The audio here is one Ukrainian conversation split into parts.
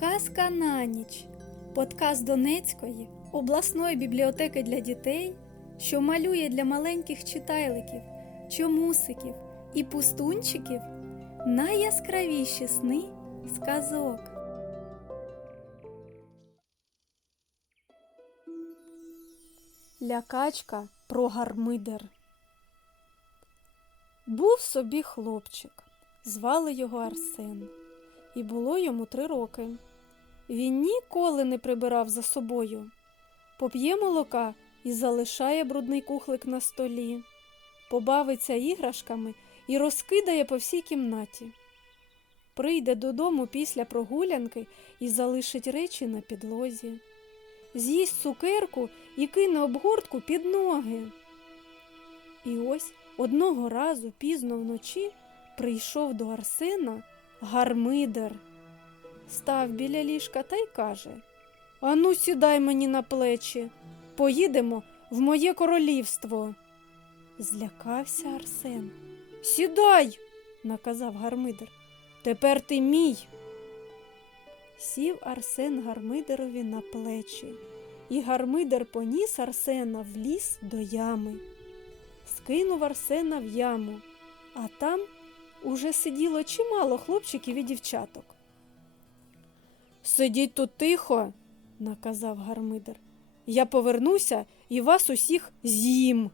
Казка на ніч. Подкаст Донецької обласної бібліотеки для дітей, що малює для маленьких читайликів, чомусиків і пустунчиків найяскравіші сни сказок. Лякачка про гармидер. Був собі хлопчик, звали його Арсен, і було йому три роки. Він ніколи не прибирав за собою, поп'є молока і залишає брудний кухлик на столі, побавиться іграшками і розкидає по всій кімнаті. Прийде додому після прогулянки і залишить речі на підлозі, з'їсть цукерку і кине обгортку під ноги. І ось одного разу пізно вночі прийшов до Арсена гармидер. Став біля ліжка та й каже Ану, сідай мені на плечі, поїдемо в моє королівство. Злякався Арсен. Сідай, наказав гармидер. Тепер ти мій. Сів Арсен гармидерові на плечі, і гармидер поніс Арсена в ліс до ями. Скинув Арсена в яму, а там уже сиділо чимало хлопчиків і дівчаток. Сидіть тут тихо, наказав гармидер. Я повернуся і вас усіх з'їм.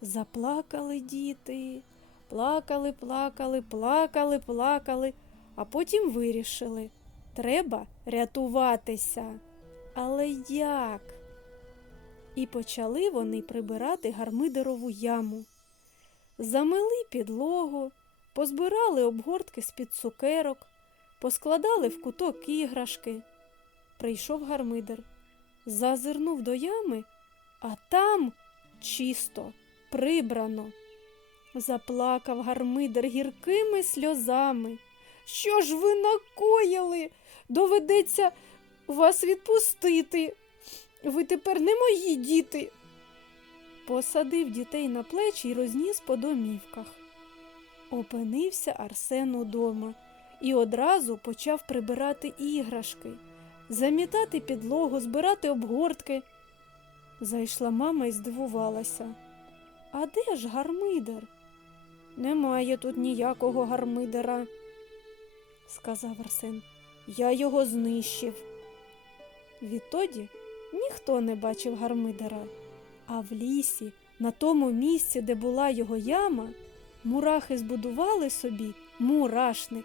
Заплакали діти, плакали, плакали, плакали, плакали, а потім вирішили треба рятуватися. Але як? І почали вони прибирати гармидерову яму. Замили підлогу, позбирали обгортки з-під цукерок, поскладали в куток іграшки. Прийшов гармидер, зазирнув до ями, а там чисто, прибрано. Заплакав гармидер гіркими сльозами. Що ж ви накоїли? Доведеться вас відпустити. Ви тепер не мої діти. Посадив дітей на плечі й розніс по домівках. Опинився Арсен удома і одразу почав прибирати іграшки, замітати підлогу, збирати обгортки. Зайшла мама і здивувалася. А де ж гармидер? Немає тут ніякого гармидера, сказав Арсен. Я його знищив. Відтоді ніхто не бачив гармидера, а в лісі, на тому місці, де була його яма, мурахи збудували собі мурашник.